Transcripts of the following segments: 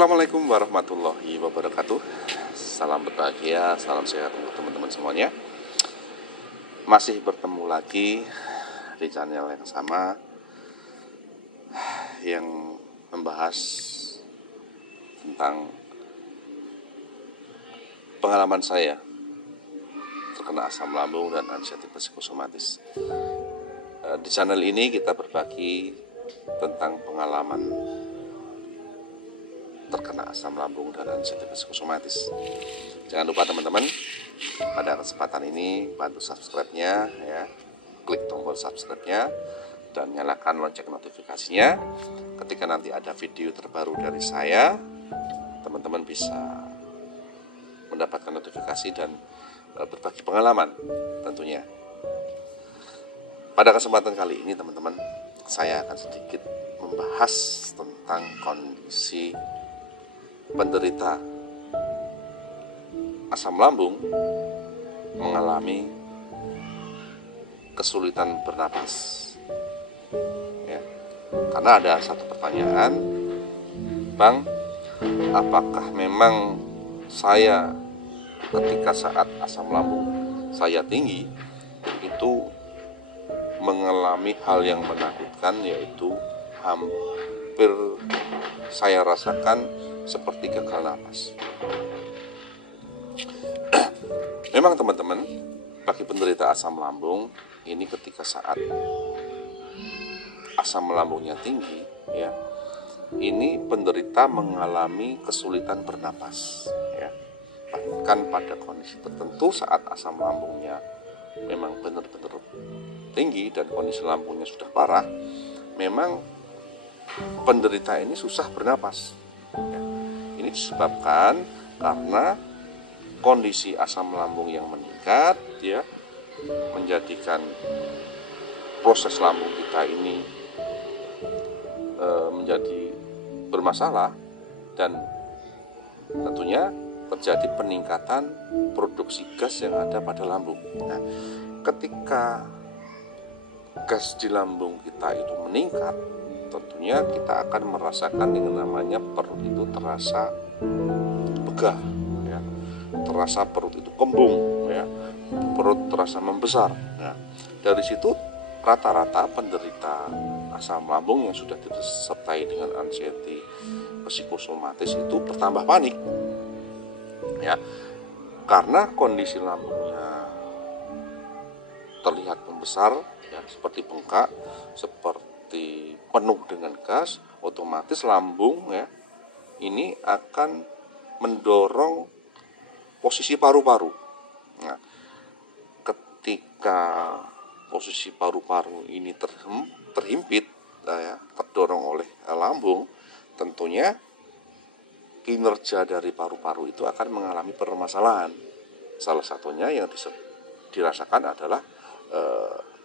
Assalamualaikum warahmatullahi wabarakatuh. Salam berbahagia, salam sehat untuk teman-teman semuanya. Masih bertemu lagi di channel yang sama, yang membahas tentang pengalaman saya terkena asam lambung dan anxiety psikosomatis. Di channel ini kita berbagi tentang pengalaman terkena asam lambung dan anxiety psikosomatis. Jangan lupa teman-teman, pada kesempatan ini bantu subscribe-nya ya. Klik tombol subscribe-nya dan nyalakan lonceng notifikasinya. Ketika nanti ada video terbaru dari saya, teman-teman bisa mendapatkan notifikasi dan berbagi pengalaman tentunya. Pada kesempatan kali ini teman-teman, saya akan sedikit membahas tentang kondisi penderita asam lambung mengalami kesulitan bernapas ya. Karena ada satu pertanyaan, Bang, apakah memang saya ketika saat asam lambung saya tinggi itu mengalami hal yang menakutkan, yaitu hampir saya rasakan seperti gagal napas. Memang teman-teman, bagi penderita asam lambung ini ketika saat asam lambungnya tinggi ya, ini penderita mengalami kesulitan bernapas ya. Bahkan pada kondisi tertentu saat asam lambungnya memang benar-benar tinggi dan kondisi lambungnya sudah parah, memang penderita ini susah bernapas ya. Ini disebabkan karena kondisi asam lambung yang meningkat ya, menjadikan proses lambung kita ini menjadi bermasalah, dan tentunya terjadi peningkatan produksi gas yang ada pada lambung. Nah, ketika gas di lambung kita itu meningkat, tentunya kita akan merasakan yang namanya perut itu terasa begah ya, terasa perut itu kembung ya, perut terasa membesar. Nah, dari situ rata-rata penderita asam lambung yang sudah disertai dengan anxiety psikosomatis itu bertambah panik ya, karena kondisi lambungnya terlihat membesar ya, seperti bengkak, seperti penuh dengan gas. Otomatis lambung ya ini akan mendorong posisi paru-paru. Nah, ketika posisi paru-paru ini terhimpit ya, terdorong oleh lambung, tentunya kinerja dari paru-paru itu akan mengalami permasalahan. Salah satunya yang dirasakan adalah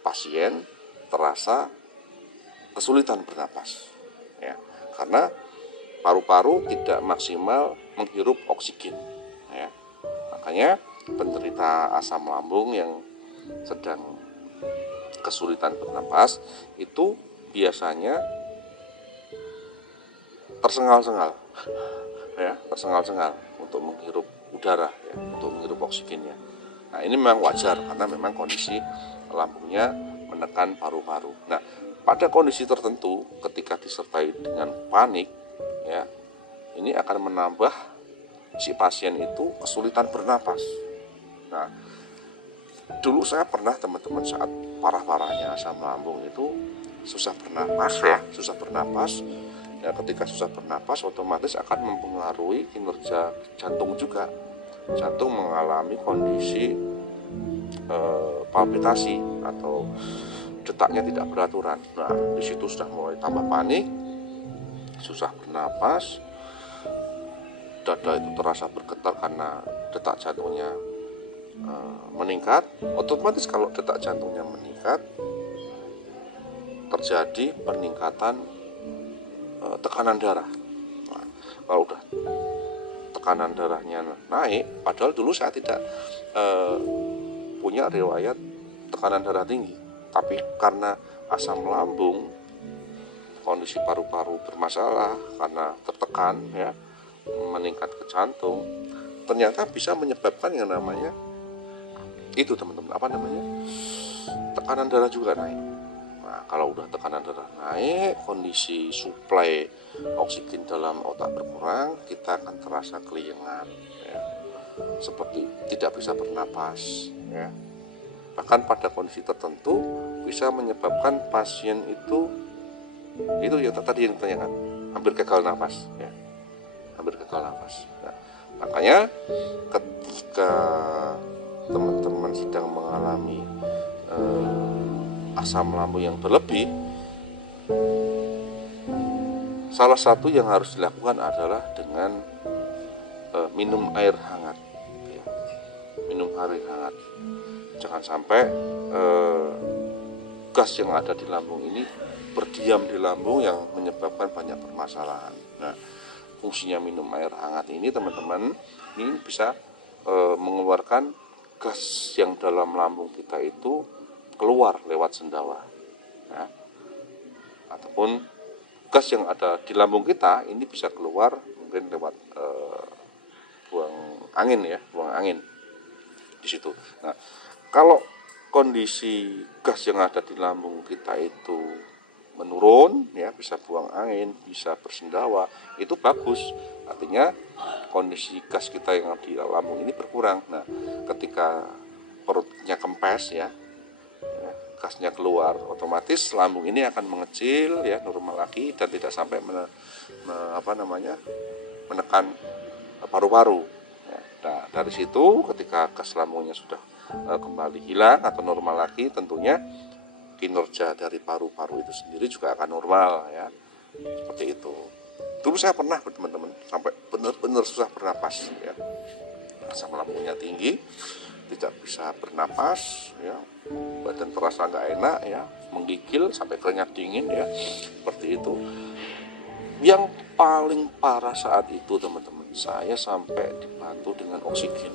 pasien terasa kesulitan bernapas ya, karena paru-paru tidak maksimal menghirup oksigen ya. Makanya penderita asam lambung yang sedang kesulitan bernapas itu biasanya tersengal-sengal ya, tersengal-sengal untuk menghirup udara ya, untuk menghirup oksigennya. Nah, ini memang wajar karena memang kondisi lambungnya menekan paru-paru. Nah, pada kondisi tertentu ketika disertai dengan panik ya, ini akan menambah si pasien itu kesulitan bernapas. Nah, dulu saya pernah teman-teman saat parah-parahnya asam lambung itu susah bernapas ya, susah bernapas. Ya, ketika susah bernapas otomatis akan mempengaruhi kinerja jantung juga. Jantung mengalami kondisi palpitasi atau detaknya tidak beraturan. Nah, di situ sudah mulai tambah panik, susah bernapas, dada itu terasa bergetar karena detak jantungnya meningkat. Otomatis kalau detak jantungnya meningkat, terjadi peningkatan tekanan darah. Nah, kalau udah tekanan darahnya naik, padahal dulu saya tidak punya riwayat tekanan darah tinggi, tapi karena asam lambung, kondisi paru-paru bermasalah karena tertekan ya, meningkat ke jantung, ternyata bisa menyebabkan yang namanya itu teman-teman, tekanan darah juga naik. Nah, kalau udah tekanan darah naik, kondisi suplai oksigen dalam otak berkurang, kita akan terasa keliengan, ya, seperti tidak bisa bernapas, ya. Bahkan pada kondisi tertentu bisa menyebabkan pasien itu yang tadi yang ditanyakan, hampir gagal nafas, ya, hampir gagal nafas. Nah, makanya ketika teman-teman sedang mengalami asam lambung yang berlebih, salah satu yang harus dilakukan adalah dengan minum air hangat, ya. Minum air hangat. Jangan sampai gas yang ada di lambung ini berdiam di lambung yang menyebabkan banyak permasalahan. Nah, fungsinya minum air hangat ini teman-teman, ini bisa mengeluarkan gas yang dalam lambung kita itu keluar lewat sendawa, ya. Ataupun gas yang ada di lambung kita ini bisa keluar mungkin lewat buang angin di situ. Nah, kalau kondisi gas yang ada di lambung kita itu menurun, ya, bisa buang angin, bisa bersendawa, itu bagus. Artinya kondisi gas kita yang di lambung ini berkurang. Nah, ketika perutnya kempes, ya, gasnya keluar, otomatis lambung ini akan mengecil, ya, normal lagi dan tidak sampai menekan paru-paru. Ya, nah, dari situ ketika gas lambungnya sudah kembali hilang atau normal lagi, tentunya kinerja dari paru-paru itu sendiri juga akan normal, ya, seperti itu. Dulu saya pernah teman-teman sampai benar-benar susah bernapas, ya, asam lambungnya tinggi, tidak bisa bernapas, ya, badan terasa nggak enak, ya, menggigil sampai keringat dingin, ya, seperti itu. Yang paling parah saat itu teman-teman, saya sampai dibantu dengan oksigen,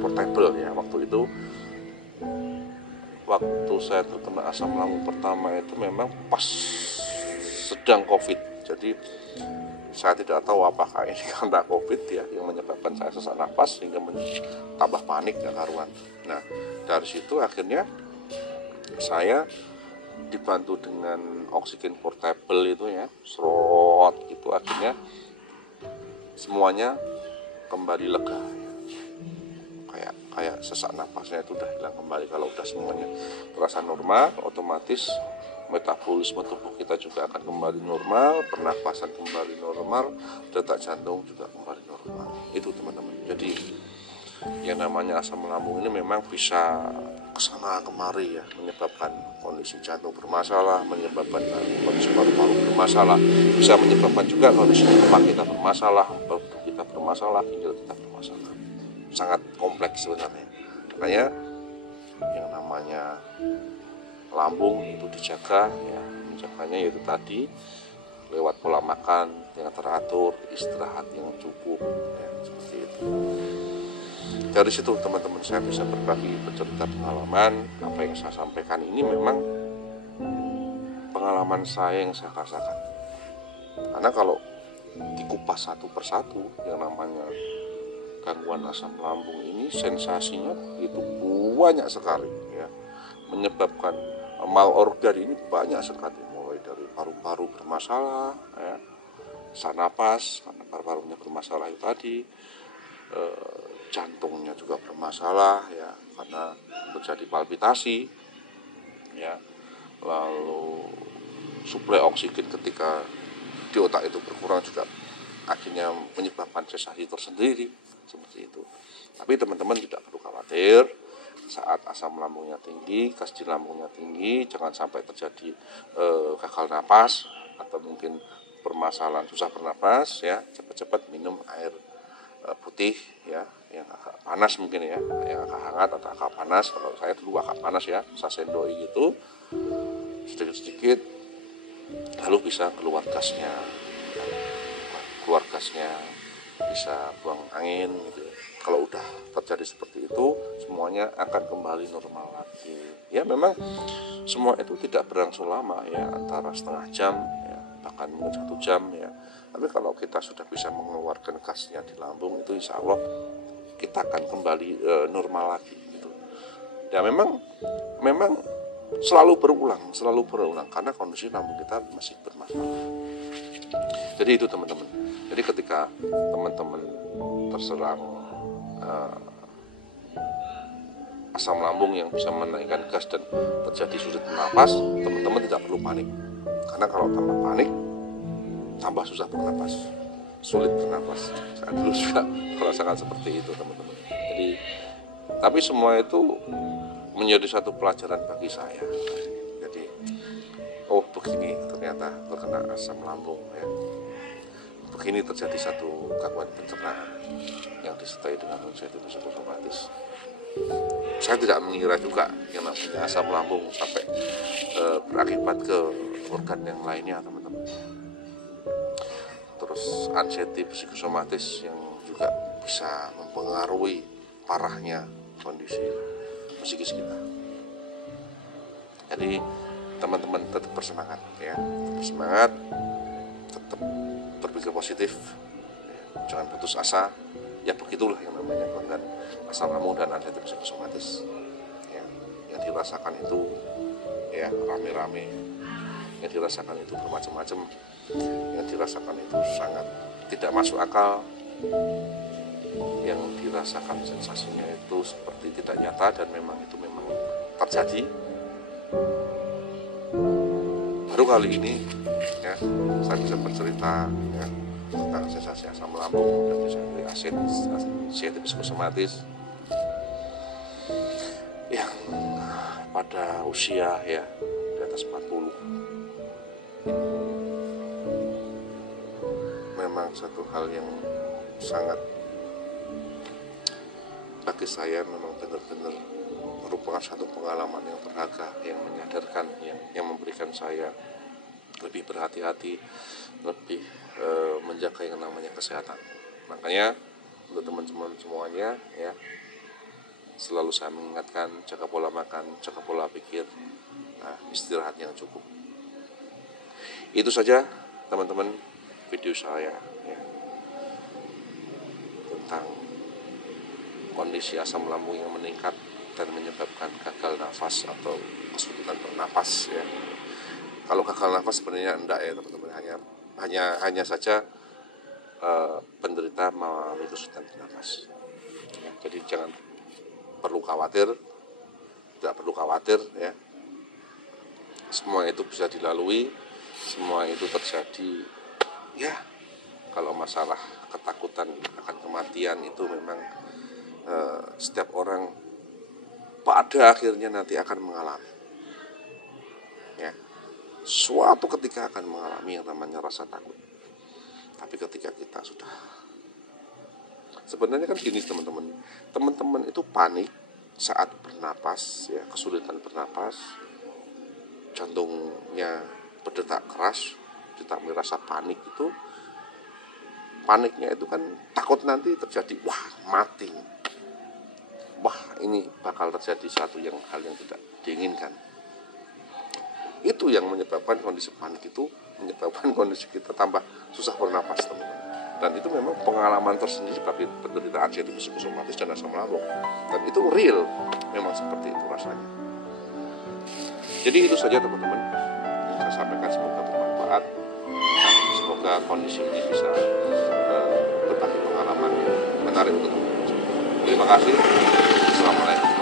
portable, ya. Waktu saya terkena asam lambung pertama itu memang pas sedang COVID, jadi saya tidak tahu apakah ini karena COVID, ya, yang menyebabkan saya sesak nafas sehingga tambah panik dan karuan. Nah, dari situ akhirnya saya dibantu dengan oksigen portable itu, ya, serot gitu, akhirnya semuanya kembali lega, ya. Kayak sesak nafasnya itu udah hilang kembali. Kalau udah semuanya terasa normal, otomatis metabolisme tubuh kita juga akan kembali normal, pernapasan kembali normal, detak jantung juga kembali normal. Itu teman-teman. Jadi yang namanya asam lambung ini memang bisa kesana kemari, ya, menyebabkan kondisi jantung bermasalah, menyebabkan kondisi paru-paru bermasalah, bisa menyebabkan juga kondisi lemak kita bermasalah, perut kita bermasalah, ginjal kita bermasalah. Sangat kompleks sebenarnya. Makanya yang namanya lambung itu dijaga, ya, menjaganya yaitu tadi lewat pola makan yang teratur, istirahat yang cukup, ya, seperti itu. Dari situ teman-teman saya bisa berbagi, bercerita pengalaman. Apa yang saya sampaikan ini memang pengalaman saya yang saya rasakan. Karena kalau dikupas satu persatu yang namanya gangguan asam lambung ini, sensasinya itu banyak sekali, ya, menyebabkan malorgan ini banyak sekali, mulai dari paru-paru bermasalah, ya, sesak napas karena paru-parunya bermasalah itu tadi, jantungnya juga bermasalah, ya, karena terjadi palpitasi, ya, lalu suplai oksigen ketika di otak itu berkurang juga akhirnya menyebabkan sensasi tersendiri, seperti itu. Tapi teman-teman tidak perlu khawatir. Saat asam lambungnya tinggi, gas di lambungnya tinggi, jangan sampai terjadi gagal napas atau mungkin permasalahan susah bernapas, ya, cepat-cepat minum air putih, ya, yang agak panas mungkin, ya, yang agak hangat atau agak panas. Kalau saya dulu agak panas, ya, sasendoi gitu, sedikit-sedikit, lalu bisa keluar gasnya, bisa buang angin gitu, ya. Kalau udah terjadi seperti itu, semuanya akan kembali normal lagi. Ya, memang semua itu tidak berlangsung lama, ya, antara setengah jam, ya, makan mungkin 1 jam ya. Tapi kalau kita sudah bisa mengeluarkan gasnya di lambung, itu insya Allah kita akan kembali normal lagi gitu. Ya memang selalu berulang karena kondisi lambung kita masih bermasalah. Jadi itu teman-teman. Jadi ketika teman-teman terserang asam lambung yang bisa menaikkan gas dan terjadi sulit bernapas, teman-teman tidak perlu panik. Karena kalau tambah panik, tambah susah bernapas, sulit bernapas. Saya dulu juga merasakan seperti itu teman-teman. Jadi, tapi semua itu menjadi satu pelajaran bagi saya. Jadi, oh begini ternyata terkena asam lambung ya. Begini terjadi satu gangguan pencernaan yang disertai dengan anxiety psikosomatis. Saya tidak mengira juga yang namanya asam lambung sampai berakibat ke organ yang lainnya teman-teman. Terus anxiety psikosomatis yang juga bisa mempengaruhi parahnya kondisi psikis kita. Jadi teman-teman tetap bersemangat ya, tetap semangat, tetap berpikir positif, jangan putus asa. Ya begitulah yang namanya organ asam lambung dan anxiety psikosomatis ya, yang dirasakan itu ya rame-rame, yang dirasakan itu bermacam-macam, yang dirasakan itu sangat tidak masuk akal, yang dirasakan sensasinya itu seperti tidak nyata dan memang terjadi. Baru kali ini ya saya bisa bercerita ya tentang sensasi asam lambung dan anxiety psikosomatis yang pada usia ya di atas 40. Memang satu hal yang sangat bagi saya memang benar-benar merupakan satu pengalaman yang berharga, yang menyadarkan, yang memberikan saya lebih berhati-hati, lebih menjaga yang namanya kesehatan. Makanya untuk teman-teman semuanya ya, selalu saya mengingatkan jaga pola makan, jaga pola pikir, istirahat yang cukup. Itu saja teman-teman video saya ya, tentang kondisi asam lambung yang meningkat dan menyebabkan gagal nafas atau kesulitan bernapas ya. Kalau gagal nafas sebenarnya enggak ya teman-teman, hanya saja penderita mengalami kesulitan bernapas ya, jadi jangan perlu khawatir, tidak perlu khawatir ya. Semua itu bisa dilalui, semua itu terjadi ya. Kalau masalah ketakutan akan kematian itu memang setiap orang pada akhirnya nanti akan mengalami ya. Suatu ketika akan mengalami yang namanya rasa takut. Tapi ketika kita sudah, sebenarnya kan gini teman-teman itu panik saat bernapas ya, kesulitan bernapas, jantungnya berdetak keras, ditambah rasa panik itu, paniknya itu kan takut nanti terjadi mati, ini bakal terjadi hal yang tidak diinginkan. Itu yang menyebabkan kondisi panik itu, menyebabkan kondisi kita tambah susah bernapas teman-teman. Dan itu memang pengalaman tersendiri bagi penderita anxiety psikosomatis dan asam lambung, dan itu real, memang seperti itu rasanya. Jadi itu saja teman-teman yang saya sampaikan, semoga bermanfaat, semoga kondisi ini bisa berbagi pengalaman yang menarik untuk teman-teman. Terima kasih. Assalamualaikum.